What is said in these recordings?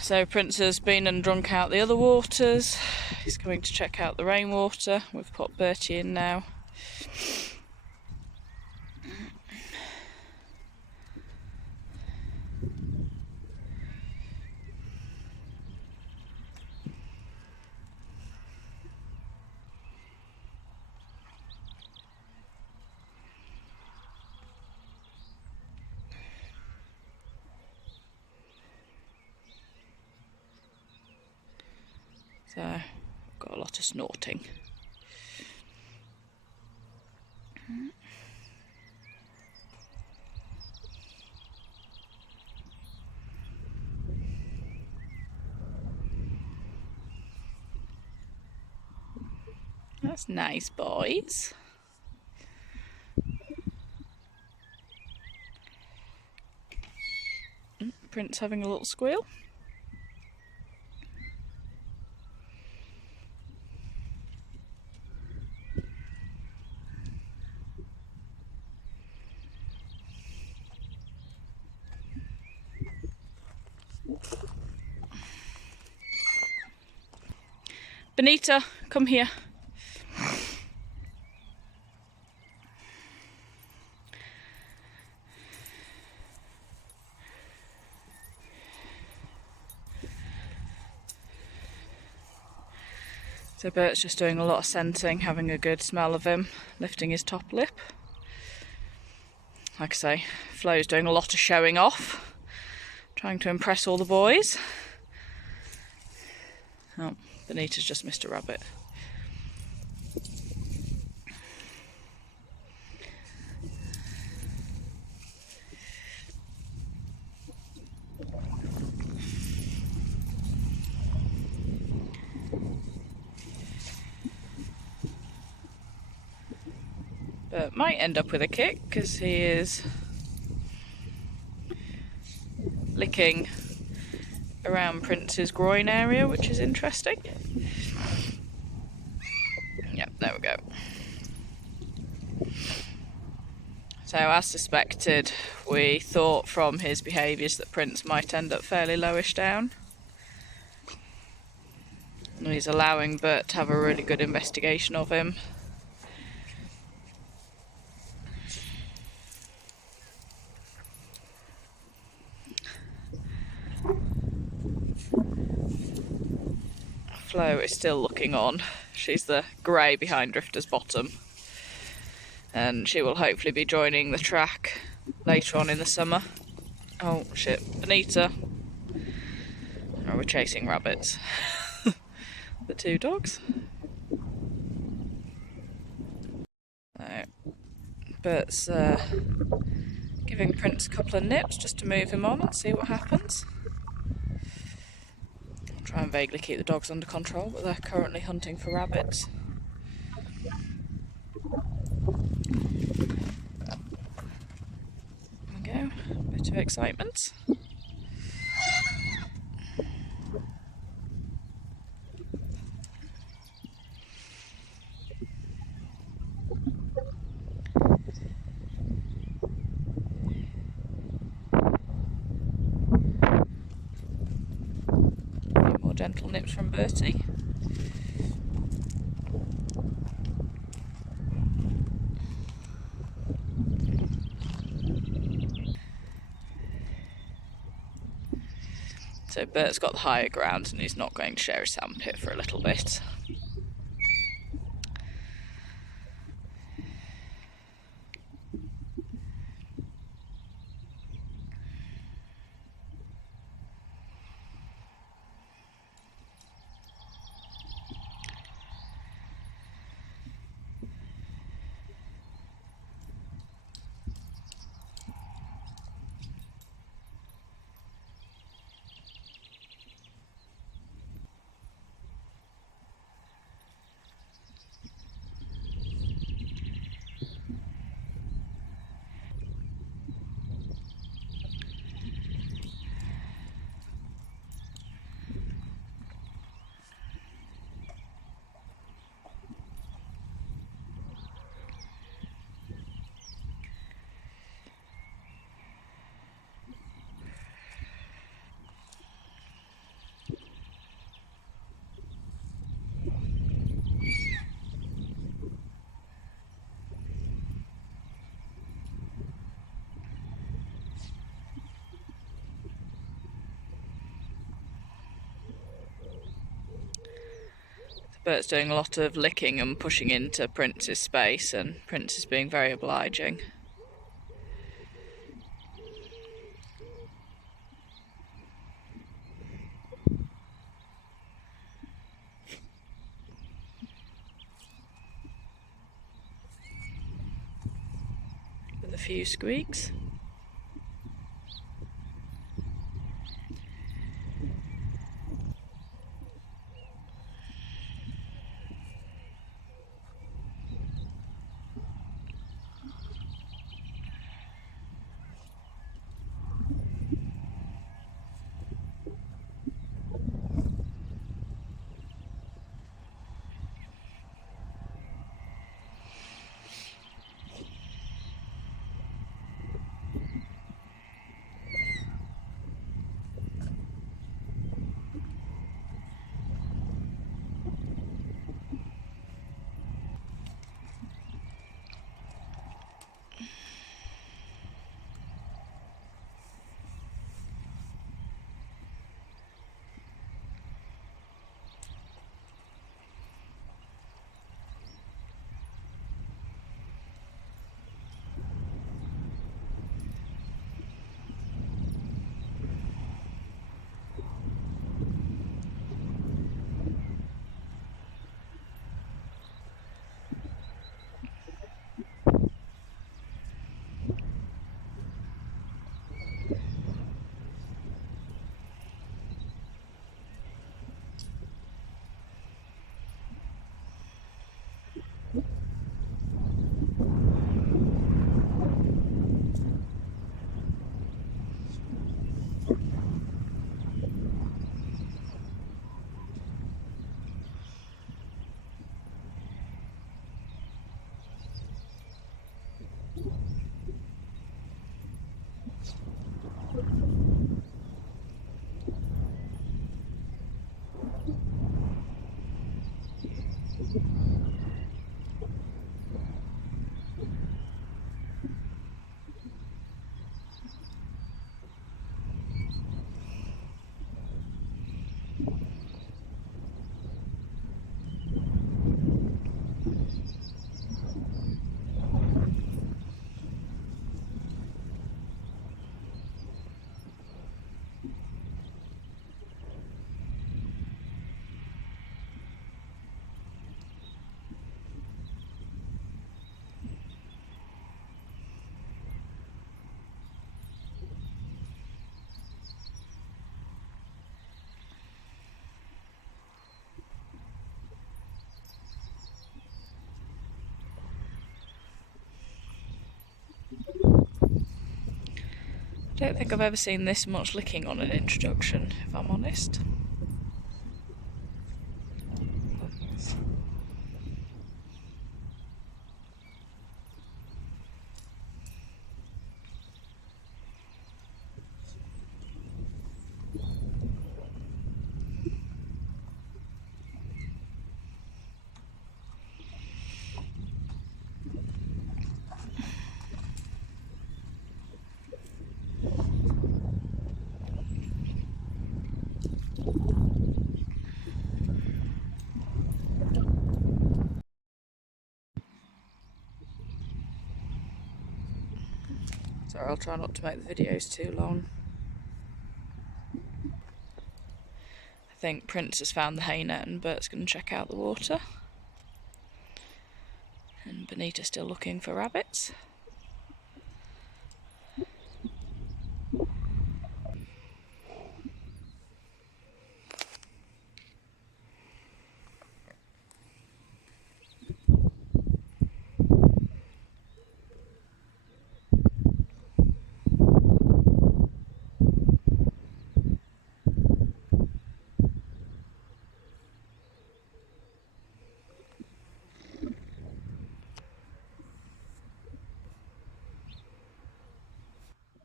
So Prince has been and drunk out the other waters. He's coming to check out the rainwater. We've put Bertie in now. So I've got a lot of snorting. That's nice, boys. Prince having a little squeal. Benita, come here. So Bert's just doing a lot of scenting, having a good smell of him, lifting his top lip. Like I say, Flo's doing a lot of showing off, trying to impress all the boys. Oh, Benita's just missed a rabbit. But might end up with a kick because he is licking around Prince's groin area, which is interesting. Yep, there we go. So as suspected, we thought from his behaviours that Prince might end up fairly lowish down. And he's allowing Bert to have a really good investigation of him. Flo is still looking on. She's the grey behind Drifter's bottom. And she will hopefully be joining the track later on in the summer. Oh shit, Benita. Oh, we're chasing rabbits. The two dogs. So, Bert's giving Prince a couple of nips just to move him on and see what happens. I'll try and vaguely keep the dogs under control, but they're currently hunting for rabbits. There we go, bit of excitement. More gentle nips from Bertie. So Bert's got the higher ground and he's not going to share his sandpit for a little bit. Bert's doing a lot of licking and pushing into Prince's space, and Prince is being very obliging. With a few squeaks. I don't think I've ever seen this much licking on an introduction, if I'm honest. Sorry, I'll try not to make the videos too long. I think Prince has found the hay net and Bert's going to check out the water. And Bonita's still looking for rabbits.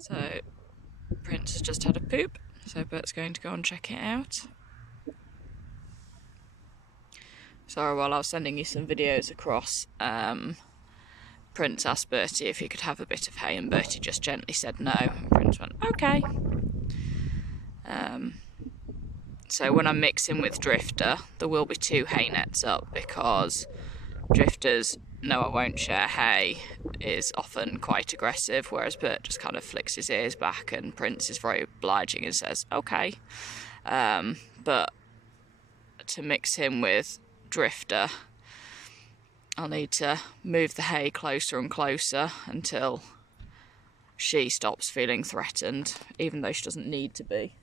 So, Prince has just had a poop, so Bert's going to go and check it out. Sorry, while I was sending you some videos across, Prince asked Bertie if he could have a bit of hay, and Bertie just gently said no, and Prince went, okay. So when I'm mixing with Drifter, there will be 2 hay nets up, because Drifter's "no, I won't share hay" is often quite aggressive, whereas Bert just kind of flicks his ears back, and Prince is very obliging and says okay. But to mix him with Drifter, I'll need to move the hay closer and closer until she stops feeling threatened, even though she doesn't need to be.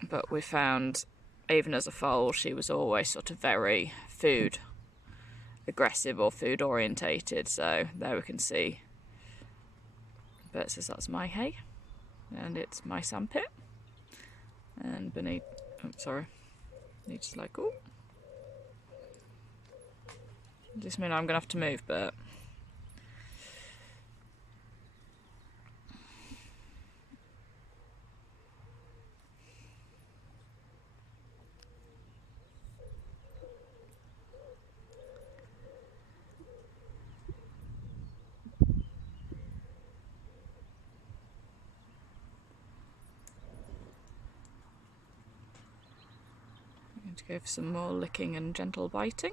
But we found, even as a foal, she was always sort of very food aggressive or food orientated. So there we can see Bert says that's my hay and it's my sandpit, and beneath, oh sorry, Benita's like, oh, does this mean I'm gonna have to move, Bert? To go for some more licking and gentle biting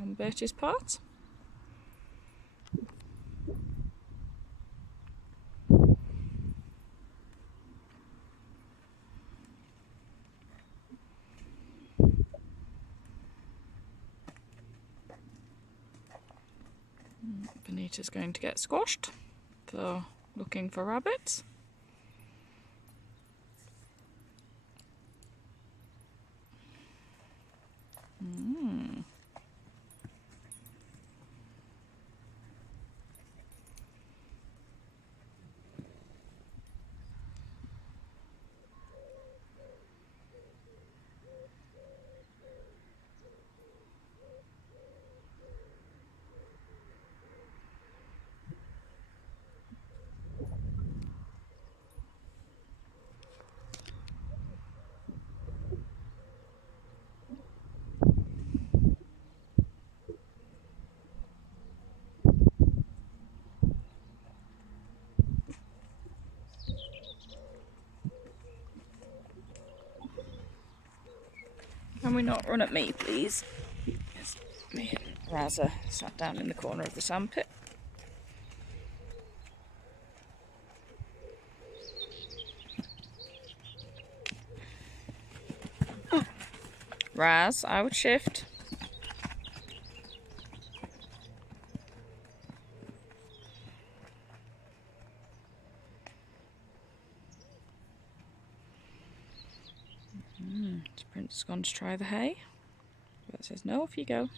on Bertie's part. Benita's going to get squashed for looking for rabbits. Can we not run at me, please? Yes, me and Raza sat down in the corner of the sandpit. Raz, I would shift. Prince has gone to try the hay. Bert says no, off you go.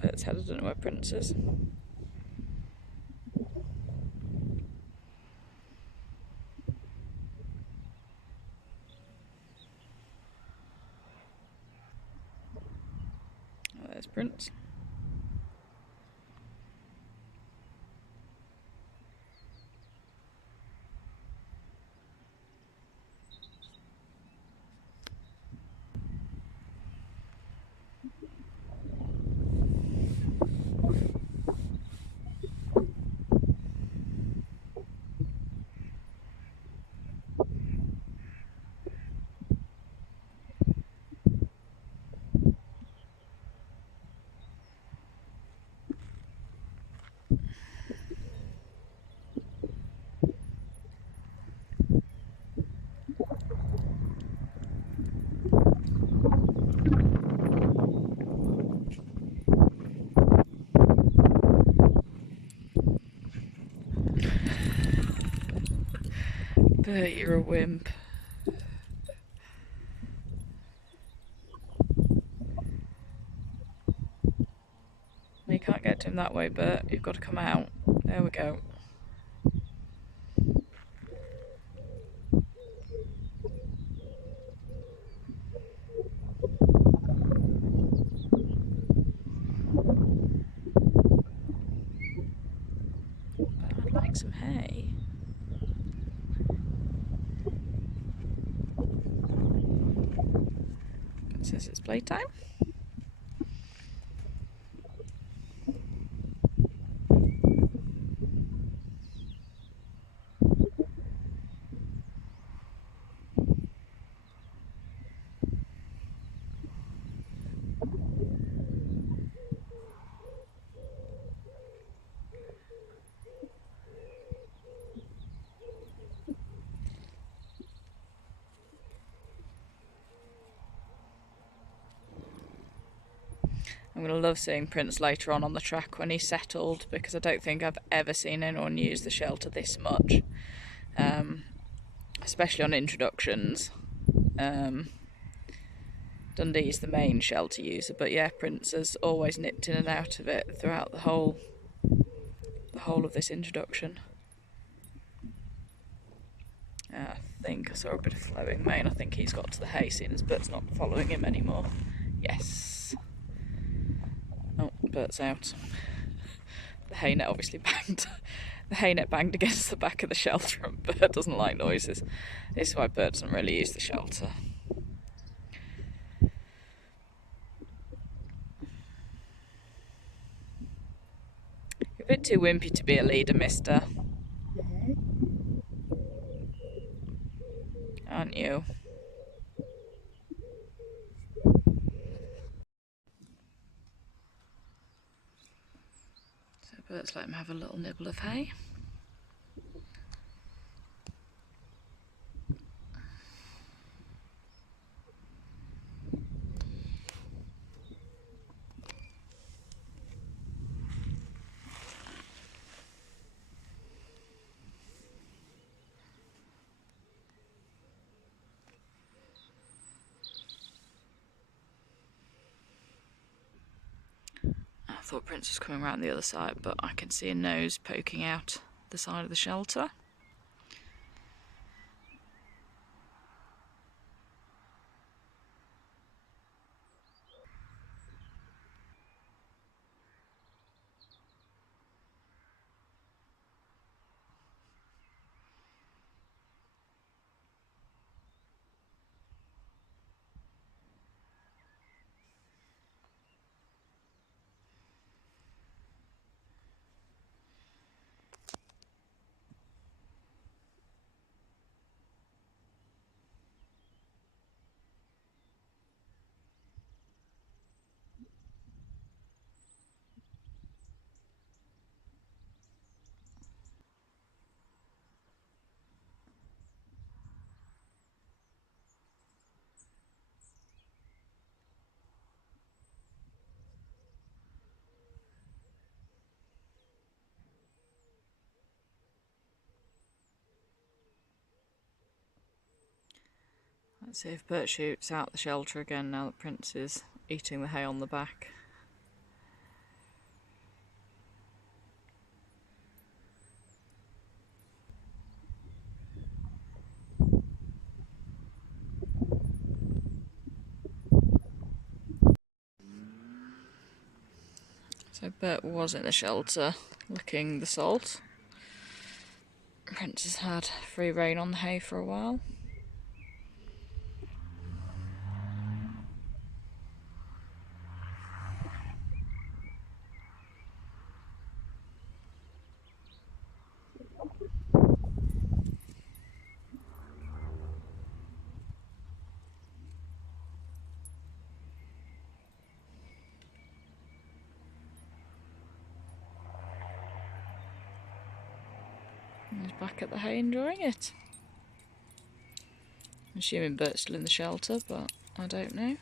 Bert's head, I don't know where Prince is. Oh, there's Prince. Bert, you're a wimp. You can't get to him that way, Bert. You've got to come out. There we go. Is it playtime? I'm going to love seeing Prince later on the track when he's settled, because I don't think I've ever seen anyone use the shelter this much, especially on introductions. Dundee's the main shelter user, but yeah, Prince has always nipped in and out of it throughout the whole of this introduction. I think I saw a bit of flowing mane. I think he's got to the hay soon as Bert's not following him anymore. Yes. Oh, Bert's out. The hay net obviously banged. The hay net banged against the back of the shelter, and Bert doesn't like noises. This is why Bert doesn't really use the shelter. You're a bit too wimpy to be a leader, mister. Aren't you? So Bert's let him have a little nibble of hay. I thought Prince was coming around the other side, but I can see a nose poking out the side of the shelter. Let's see if Bert shoots out the shelter again now that Prince is eating the hay on the back. So Bert was in the shelter licking the salt. Prince has had free rein on the hay for a while. He's back at the hay enjoying it. I'm assuming Bert's still in the shelter, but I don't know.